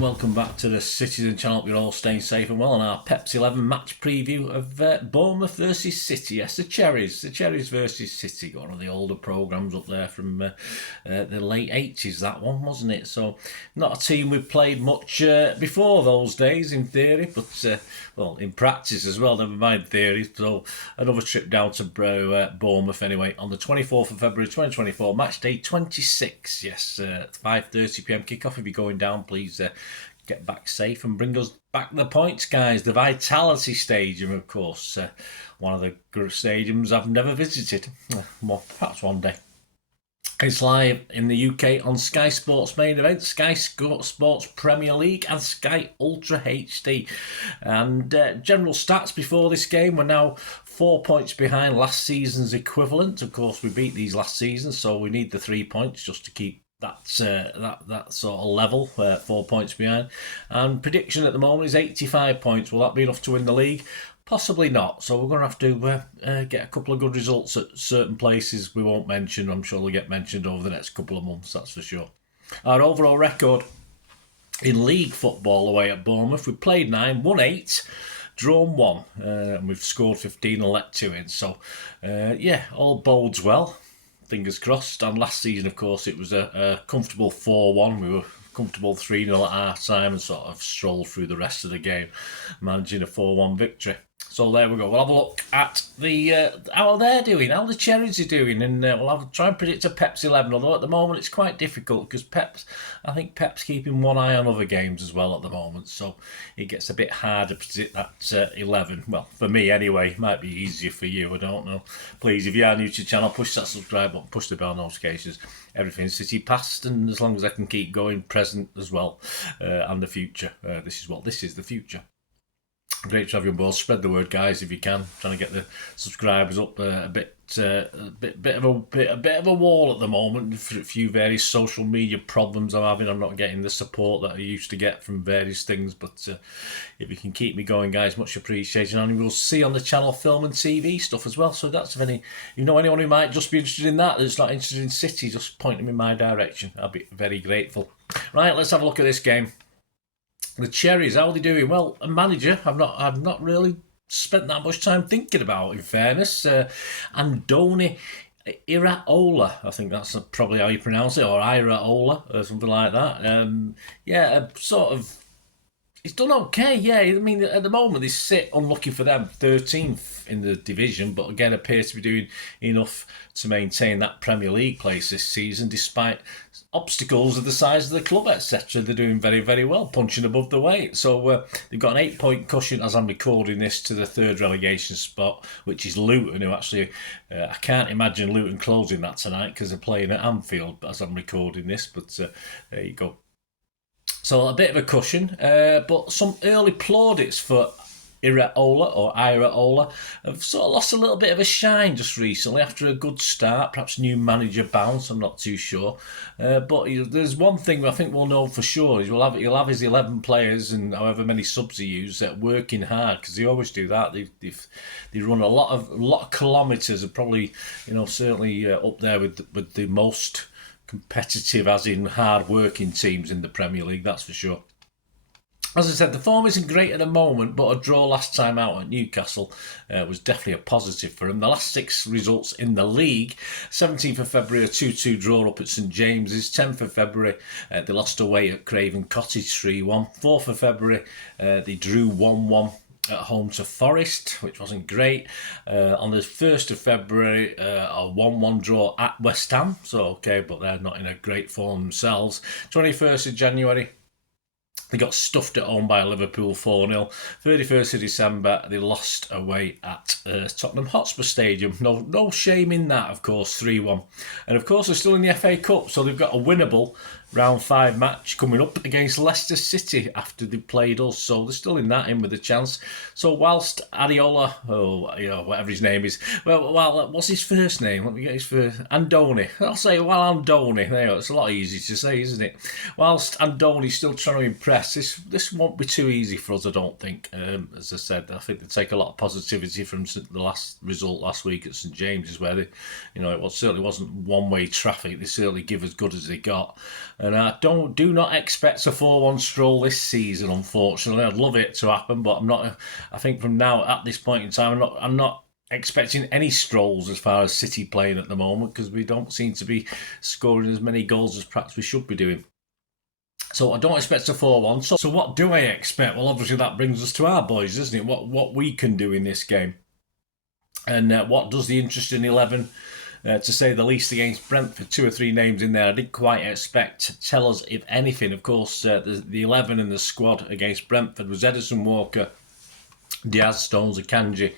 and welcome back to the Citizen channel. Hope you're all staying safe and well on our Peps 11 match preview of Bournemouth versus City. Yes, the Cherries versus City, one of the older programmes up there from the late 80s, that one, wasn't it? So not a team we've played much before those days in theory, but well, in practice as well, never mind theory. So another trip down to Bournemouth anyway on the 24th of February 2024, match day 26. Yes, 5:30pm kickoff. If you're going down, please get back safe and bring us back the points, guys. The Vitality Stadium, of course, one of the stadiums I've never visited. Well, perhaps one day. It's live in the UK on Sky Sports main event, Sky Sports Premier League and Sky Ultra HD. And general stats before this game, we're now 4 points behind last season's equivalent. Of course, we beat these last season, so we need the 3 points just to keep that sort of level, 4 points behind. And prediction at the moment is 85 points. Will that be enough to win the league? Possibly not. So we're going to have to get a couple of good results at certain places we won't mention. I'm sure they'll get mentioned over the next couple of months, that's for sure. Our overall record in league football away at Bournemouth, we've played 9, won 8, drawn 1, and we've scored 15 and let 2 in. So, yeah, all bodes well. Fingers crossed. And last season, of course, it was a comfortable 4-1. We were comfortable 3-0 at half time and sort of strolled through the rest of the game, managing a 4-1 victory. So there we go. We'll have a look at the how they're doing, how the Cherries are doing, and we'll try and predict a Peps 11. Although at the moment it's quite difficult because I think Peps keeping one eye on other games as well at the moment, so it gets a bit harder to predict that 11. Well, for me anyway, might be easier for you. I don't know. Please, if you are new to the channel, push that subscribe button, push the bell notifications. Everything City past, and as long as I can keep going, present as well, and the future. This is the future. Great to have you on board. Spread the word, guys, if you can. Trying to get the subscribers up a bit of a wall at the moment for a few various social media problems I'm having. I'm not getting the support that I used to get from various things, but if you can keep me going, guys, much appreciated. And we'll see on the channel film and TV stuff as well. So that's if you know anyone who might just be interested in that's not interested in City, just point them in my direction. I'll be very grateful. Right, let's have a look at this game. The Cherries, how are they doing? Well, a manager I've not really spent that much time thinking about, in fairness. Andoni Iraola, I think that's probably how you pronounce it, or Iraola, or something like that. Sort of, he's done okay, yeah. I mean, at the moment, they sit unlucky for them, 13th in the division, but again, appear to be doing enough to maintain that Premier League place this season, despite obstacles of the size of the club, etc. They're doing very, very well, punching above the weight. So they've got an 8-point cushion as I'm recording this to the third relegation spot, which is Luton, who actually, I can't imagine Luton closing that tonight because they're playing at Anfield as I'm recording this, but there you go. So a bit of a cushion, but some early plaudits for Iraola have sort of lost a little bit of a shine just recently after a good start, perhaps new manager bounce, I'm not too sure. But there's one thing I think we'll know for sure is he'll have his 11 players and however many subs he uses working hard, because they always do that. They run a lot of kilometres, and probably certainly up there with the most competitive, as in hard working teams in the Premier League, that's for sure. As I said, the form isn't great at the moment, but a draw last time out at Newcastle was definitely a positive for them. The last 6 results in the league: 17th of February, a 2-2 draw up at St James's. 10th of February, they lost away at Creighton Cottage 3-1. 4th of February, they drew 1-1 at home to Forest, which wasn't great. On the 1st of February, a 1-1 draw at West Ham. So, okay, but they're not in a great form themselves. 21st of January, they got stuffed at home by Liverpool 4-0. 31st of December, they lost away at Tottenham Hotspur Stadium. No shame in that, of course, 3-1. And of course, they're still in the FA Cup, so they've got a winnable round 5 match coming up against Leicester City after they played us. So they're still in with a chance. So whilst Areola, whatever his name is, well, what's his first name? Let me get his first. Andoni. I'll say, Andoni. There you go. It's a lot easier to say, isn't it? Whilst Andoni's still trying to impress, this won't be too easy for us, I don't think. As I said, I think they take a lot of positivity from the last result last week at St James's, where they, it certainly wasn't one-way traffic. They certainly give as good as they got. And I do not expect a 4-1 stroll this season, unfortunately. I'd love it to happen, but I'm not. I think from now, at this point in time, I'm not expecting any strolls as far as City playing at the moment, because we don't seem to be scoring as many goals as perhaps we should be doing. So I don't expect a 4-1. So what do I expect? Well, obviously that brings us to our boys, doesn't it? What we can do in this game. And what does the interesting 11, to say the least, against Brentford? 2 or 3 names in there I didn't quite expect to tell us, if anything. Of course, the 11 in the squad against Brentford was Edison, Walker, Diaz, Stones, Akanji,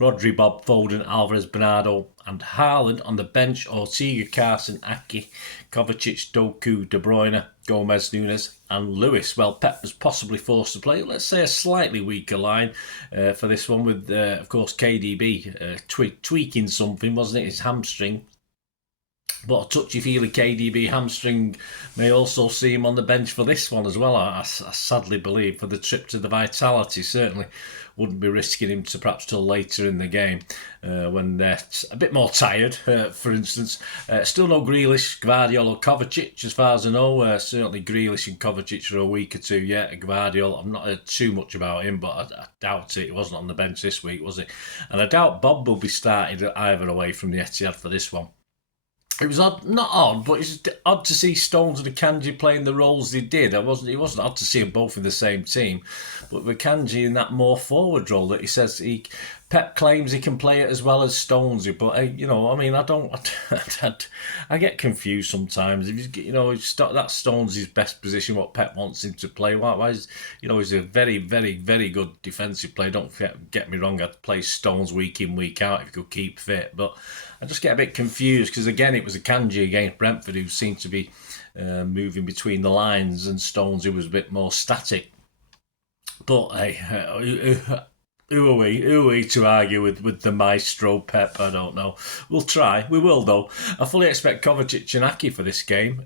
Rodri, Bob, Foden, Alvarez, Bernardo and Haaland. On the bench, Ortega, Carson, Aki, Kovacic, Doku, De Bruyne, Gomez, Nunes and Lewis. Well, Pep was possibly forced to play, let's say, a slightly weaker line for this one with, of course, KDB tweaking something, wasn't it? His hamstring. But a touchy-feely KDB hamstring may also see him on the bench for this one as well, I sadly believe, for the trip to the Vitality. Certainly wouldn't be risking him to perhaps till later in the game when they're a bit more tired, for instance. Still no Grealish, Gvardiol or Kovacic as far as I know. Certainly Grealish and Kovacic are a week or 2 yet. Gvardiol, I've not heard too much about him, but I doubt it. He wasn't on the bench this week, was he? And I doubt Bob will be starting either away from the Etihad for this one. It was odd, not odd, but it's odd to see Stones and Akanji playing the roles they did. It wasn't odd to see them both in the same team, but Akanji in that more forward role that he says Pep claims he can play it as well as Stonesy, but I get confused sometimes. If that's Stonesy's best position, what Pep wants him to play. Why is he's a very, very, very good defensive player. Don't get me wrong. I'd play Stones week in, week out if he could keep fit, but I just get a bit confused because again it was Akanji against Brentford who seemed to be moving between the lines, and Stones who was a bit more static. But hey, who are we to argue with the maestro Pep? I don't know. We'll try. We will, though. I fully expect Kovacic and Aki for this game,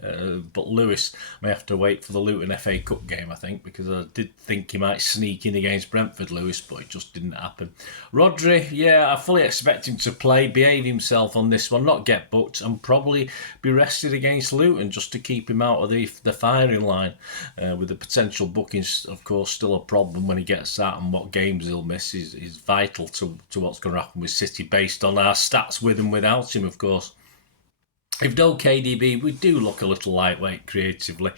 but Lewis may have to wait for the Luton FA Cup game, I think, because I did think he might sneak in against Brentford, Lewis, but it just didn't happen. Rodri, yeah, I fully expect him to play, behave himself on this one, not get booked, and probably be rested against Luton just to keep him out of the firing line. With the potential bookings, of course, still a problem when he gets out, and what games he'll miss is vital to what's going to happen with City based on our stats with and without him, of course. If no KDB, we do look a little lightweight creatively.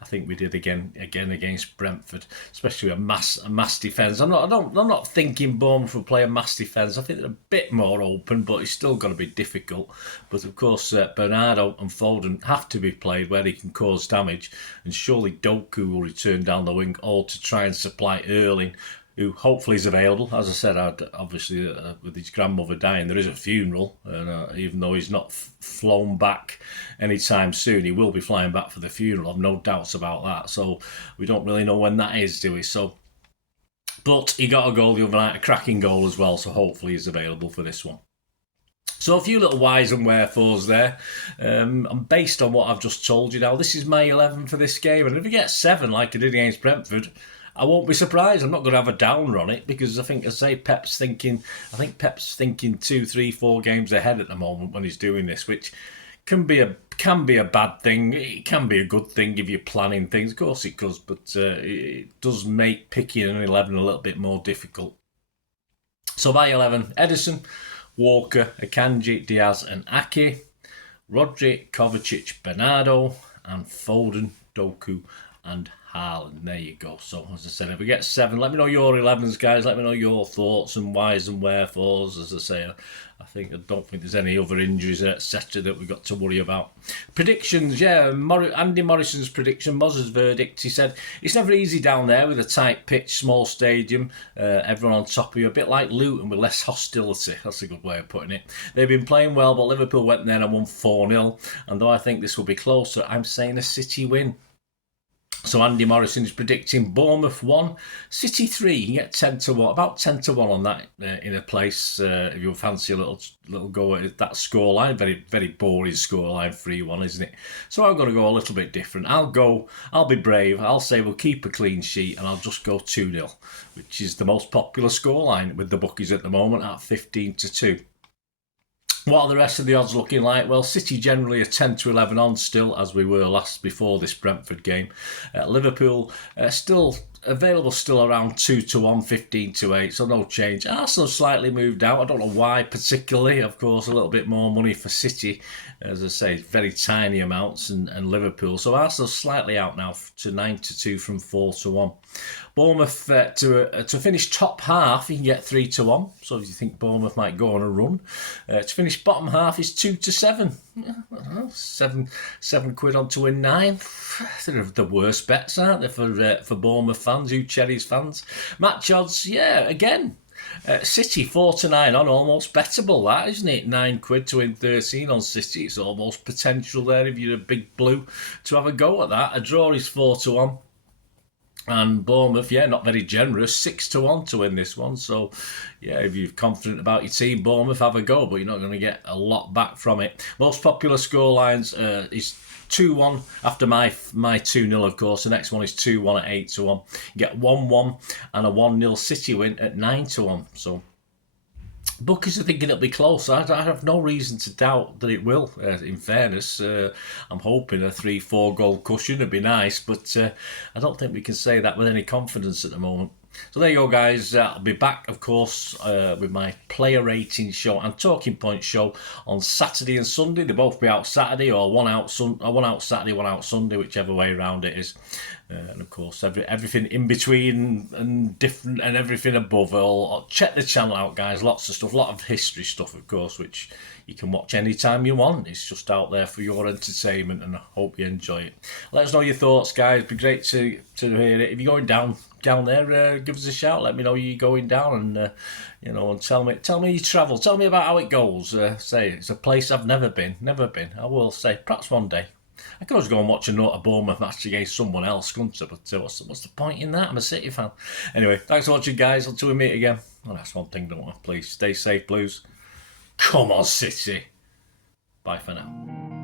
I think we did again against Brentford, especially a mass defence. I'm not thinking Bournemouth will play a mass defence. I think they're a bit more open, but it's still going to be difficult. But of course, Bernardo and Foden have to be played where they can cause damage, and surely Doku will return down the wing, all to try and supply Erling, who hopefully is available. As I said, obviously with his grandmother dying, there is a funeral, and even though he's not flown back anytime soon, he will be flying back for the funeral. I've no doubts about that. So we don't really know when that is, do we? But he got a goal the other night, a cracking goal as well, so hopefully he's available for this one. So a few little whys and wherefores there. And based on what I've just told you now, this is my 11 for this game. And if we get 7 like I did against Brentford, I won't be surprised. I'm not going to have a downer on it because I think, as I say, Pep's thinking 2, 3, 4 games ahead at the moment when he's doing this, which can be a bad thing. It can be a good thing if you're planning things. Of course it does, but it does make picking an 11 a little bit more difficult. So my 11, Edison, Walker, Akanji, Diaz and Aki, Rodri, Kovacic, Bernardo and Foden, Doku and Haaland. There you go. So, as I said, if we get 7, let me know your 11s, guys. Let me know your thoughts and whys and wherefores. As I say, I don't think there's any other injuries, etc., that we've got to worry about. Predictions, yeah. Andy Morrison's prediction, Moz's verdict. He said, it's never easy down there with a tight pitch, small stadium, everyone on top of you, a bit like Luton with less hostility. That's a good way of putting it. They've been playing well, but Liverpool went there and won 4-0. And though I think this will be closer, I'm saying a City win. So Andy Morrison is predicting Bournemouth 1, City 3. You can get 10-1, about 10-1 on that in a place if you fancy a little go at that scoreline. Very, very boring scoreline, 3-1, isn't it? So I'm going to go a little bit different. I'll be brave. I'll say we'll keep a clean sheet and I'll just go 2-0, which is the most popular scoreline with the bookies at the moment at 15-2. What are the rest of the odds looking like? Well, City generally are 10 to 11 on still, as we were last before this Brentford game. Liverpool still available, still around 2 to 1, 15 to 8, so no change. Arsenal slightly moved out. I don't know why particularly. Of course, a little bit more money for City, as I say, very tiny amounts, and Liverpool. So Arsenal slightly out now to 9 to 2 from 4 to 1. Bournemouth to finish top half, you can get 3 to 1. So if you think Bournemouth might go on a run, to finish bottom half is 2 to 7. Seven quid on to win 9. They're the worst bets, aren't they, for Bournemouth fans, you Cherries fans? Match odds, yeah, again. City 4 to 9 on, almost bettable, that, isn't it? 9 quid to win 13 on City. It's almost potential there if you're a big blue to have a go at that. A draw is 4 to 1. And Bournemouth, yeah, not very generous, 6 to 1 to win this one. So, yeah, if you're confident about your team, Bournemouth, have a go, but you're not going to get a lot back from it. Most popular scorelines is 2-1 after my 2-0, of course. The next one is 2-1 at 8 to 1. You get 1-1 and a 1-0 City win at 9 to 1. So, bookies are thinking it'll be close. I have no reason to doubt that it will, in fairness. I'm hoping a 3-4 goal cushion would be nice, but I don't think we can say that with any confidence at the moment. So there you go, guys. I'll be back, of course, with my player rating show and talking point show on Saturday and Sunday. They'll both be out Saturday, or one out Saturday, one out Sunday, whichever way around it is. And of course, everything in between and different and everything above. I'll check the channel out, guys. Lots of stuff, a lot of history stuff, of course, which you can watch anytime you want. It's just out there for your entertainment, and I hope you enjoy it. Let us know your thoughts, guys. It'd be great to hear it. If you're going down there, give us a shout. Let me know you're going down, and and tell me you travel. Tell me about how it goes. Say it's a place I've never been. I will say, perhaps one day. I could always go and watch a Bournemouth match against someone else, couldn't I? But what's the point in that? I'm a City fan. Anyway, thanks for watching, guys. Until we meet again. Well, that's one thing, don't I? Please stay safe, Blues. Come on, City. Bye for now.